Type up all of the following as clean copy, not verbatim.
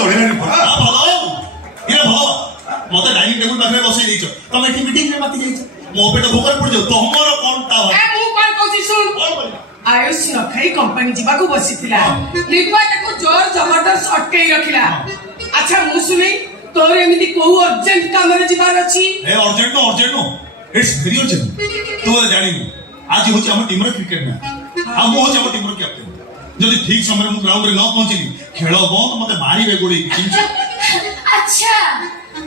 ଜଣେଇଲାନି ପରା। मत dining table पाखे बसई देछ तुम एठी मीटिंग में माती जाइछ मो पेट भोकर पड़ जाऊ तमरो कोन ता ए मु कोन कहछि सुन आयुष नखई कंपनी जीवा को बसिथिला लिपा को जोर जबरदस्त अटके रखिला अच्छा मु सुनै तोर एमिति को अर्जेंट काम रे जीवार अछि ए urgent no it's very urgent तू जानि आज होछि हम टीम रो क्रिकेट मैच हम होछि हम टीम रो कैप्टन जदि ठीक समय मु ग्राउंड रे न पहुंचली खेल बंद मते मारिबे गोडी अच्छा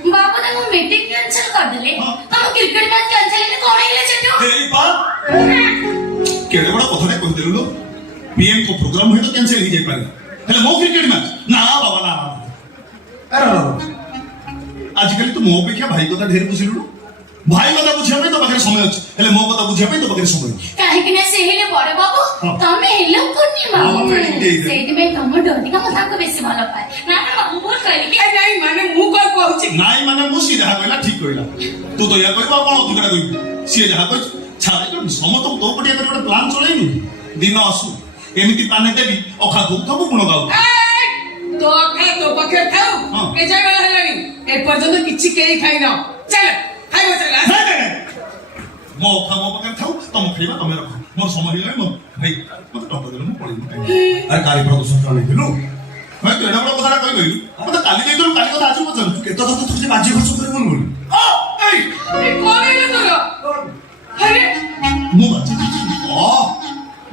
बाबू ने वो मीटिंग कैंसिल कर देले हम क्रिकेट मैच कैंसिल ने कोन इले छटो तेरी बात केडे बड़ा कथरे कहि देलु पीएम को प्रोग्राम है तो कैंसिल ही जाय पारे हेले मो क्रिकेट मैच ना बाबा ना अरे आजकल तो मो अपेक्षा भाई कथा ढेर बुझिलु भाई कथा बुझिया पे तो बकरे समय अछि हेले मो कथा बुझिया पे तो बकरे समय काहे कि ना से हेले बड़े बाबू तमे हेलो कुन्नी बाबू सेति में तम डोटी का मता को बेसी भलो पाए ना ना बाबू बोल कहली ए नहीं माने मु कोन कहछि नाही माने मु सीधा कहला ठीक कहला तू तो या कहबा कोन तू कटा कहबी सी जहा कह छाड़े समत तो पटिया कर ଗୋଟେ प्लान चलेनु दिन आसु एमिति पाने देबी अखा गुथबु गुण गाउ तो खा तो पखे खाऊ ए जाय वाला हलानी ए पर्यंत किछि केई खाइ न चल खाइबो चल मो खा मो पके खाऊ तुम खाइबा तुम रखो मोर समय हिलै मो भाई मत टंका देलो मो पड़ी अरे काली प्रदूषण काली दिलु भाई तो एडा बड़ा कथा कहि गइलु मत काली देइलु काली कथा आजु पचर केत तो तुझे बाजी खर्च करबो बोल ए कोन हे तोर अरे मु बाजी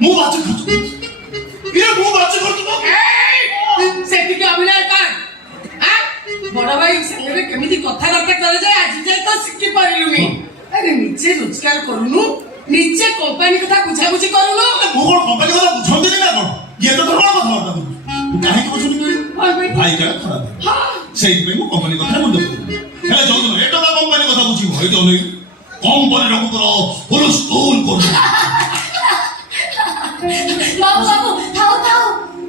मु बाजी खर्च ये मु बाजी खर्च ए सेति के अभिनय कर आ बड़ा भाई संगे केमिति कथा बार्ता करे जाय आज जाय तो सिक्की परिलुनी अरे नीचे रोजगार करूनु नीचे कंपनी कथा बुझा बुझी करूनु मु कोन कंपनी कथा बुझंदी ना कोन ये तो धरवा कथा बार्ता काहे के बुझुनी करी भाई का खराब हां सेहि पे मु कंपनी कथा मुंड हेले जोदन एटा का कंपनी कथा बुझी होय तो नहीं कंपनी रखु करो फुल स्कूल कर बाबू बाबू थाओ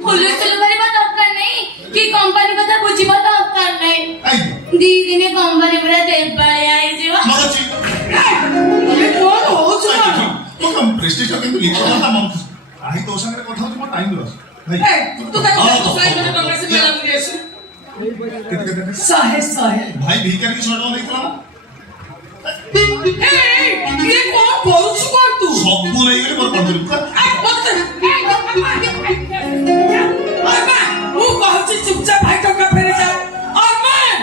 पुलिस तलवारी बात दरकार नहीं कि कंपनी कथा बुझिबा दरकार नहीं दी दिने कंपनी पूरा देव पाए आई जीवा मगची ए कोन हो छ मग प्रेस्टीज का लिखो ना मग आई तो संगे कथा होती मग टाइम लॉस ए तू तो साइड में कांग्रेस में लग गेस सहे भाई भीतर की छोड़ो नहीं था ए ये कोन करू कोन तू सब नहीं गले पर कंट्रोल कर मु कहछि चुपचाप भाई टका फेरे जा अरमान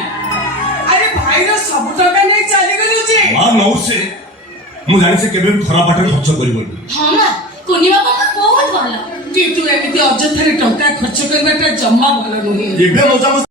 अरे भाई रो सब टका नै चली गेलु जे मां नौ से मु जानि से केबे खरा बाटे खर्च करिबो हां ना कोनी बाबा मत बहुत भलो कि तू एमिति अଯଥାରେ ଟଙ୍କା ଖର୍ଚ୍ଚ କରିବାଟା ଜମା ଭଲ ନୁହେଁ ଏବେ मजा